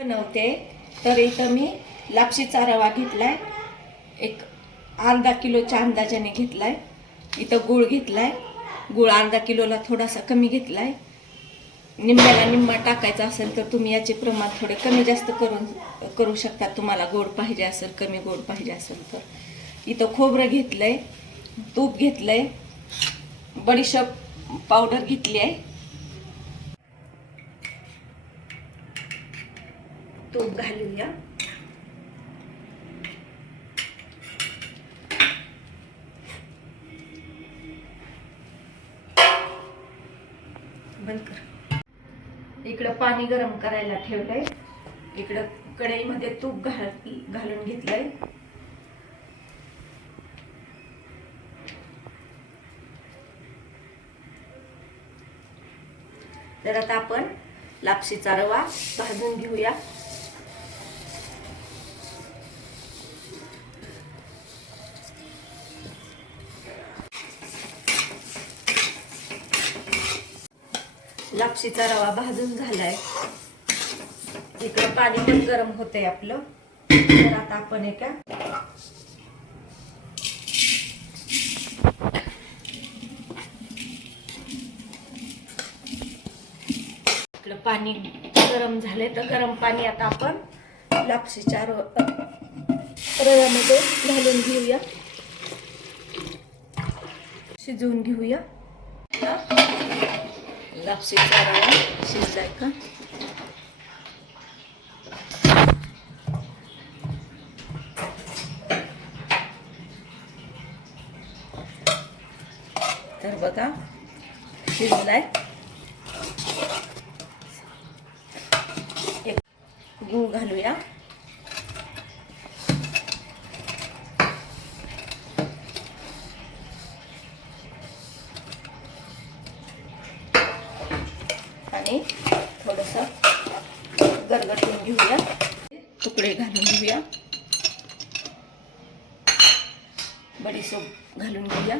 बनवते. तर इथं मी लापशीचा रवा घेतलाय. एक अर्धा किलोच्या अंदाजाने घेतलाय. इथं गुळ घेतलाय. गुळ अर्धा किलोला थोडासा कमी घेतलाय. निंब्याला निंबा टाकायचा असेल तर तुम्ही याचे प्रमाण थोडे कमी जास्त करून करू शकता. तुम्हाला गोड पाहिजे असेल कमी गोड पाहिजे असेल तर. इथं खोबरं घेतलंय तूप घेतलंय बडीशेप पावडर घेतली आहे. तूप घालूया. बंद कर. इकडं पाणी गरम करायला ठेवलंय. इकडं कढईमध्ये तूप घाल घालून घेतलंय. तर आता आपण लापशीचा रवा भाजून घेऊया. लापशीचा रवा भाजून झालाय. इकडं पाणी पण गरम होतंय आपलं. तर आता आपण एका इकडं पाणी गरम झाले तर गरम पाणी आता आपण लापशीच्या रव रव्यामध्ये घालून घेऊया. शिजवून घेऊया. लापशीचा रवा शिजलाय का? तर बघा शिजलाय. एक गूळ घालूया. आणि थोडस गरगटून घेऊया. तुकडे घालून घेऊया. बडीसोप घालून घेऊया.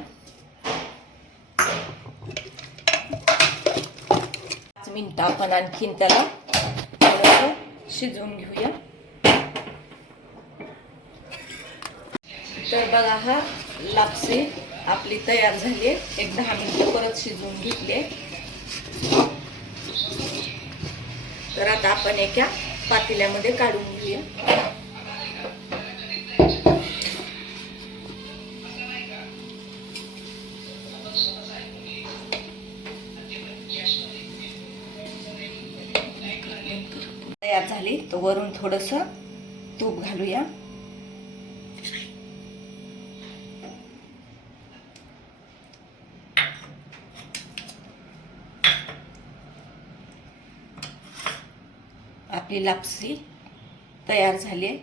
पाच मिनटं आपण आणखीन त्याला थोडंसं शिजवून घेऊया. तर बघा हा लापसे आपली तयार झाली एक दहा मिनिटं परत शिजवून घेतले तर आता आपण एका पातेल्यामध्ये काढून घेऊया. तयार झाली. तर वरून थोडंसं तूप घालूया. आपली लापसी तयार झाली आहे.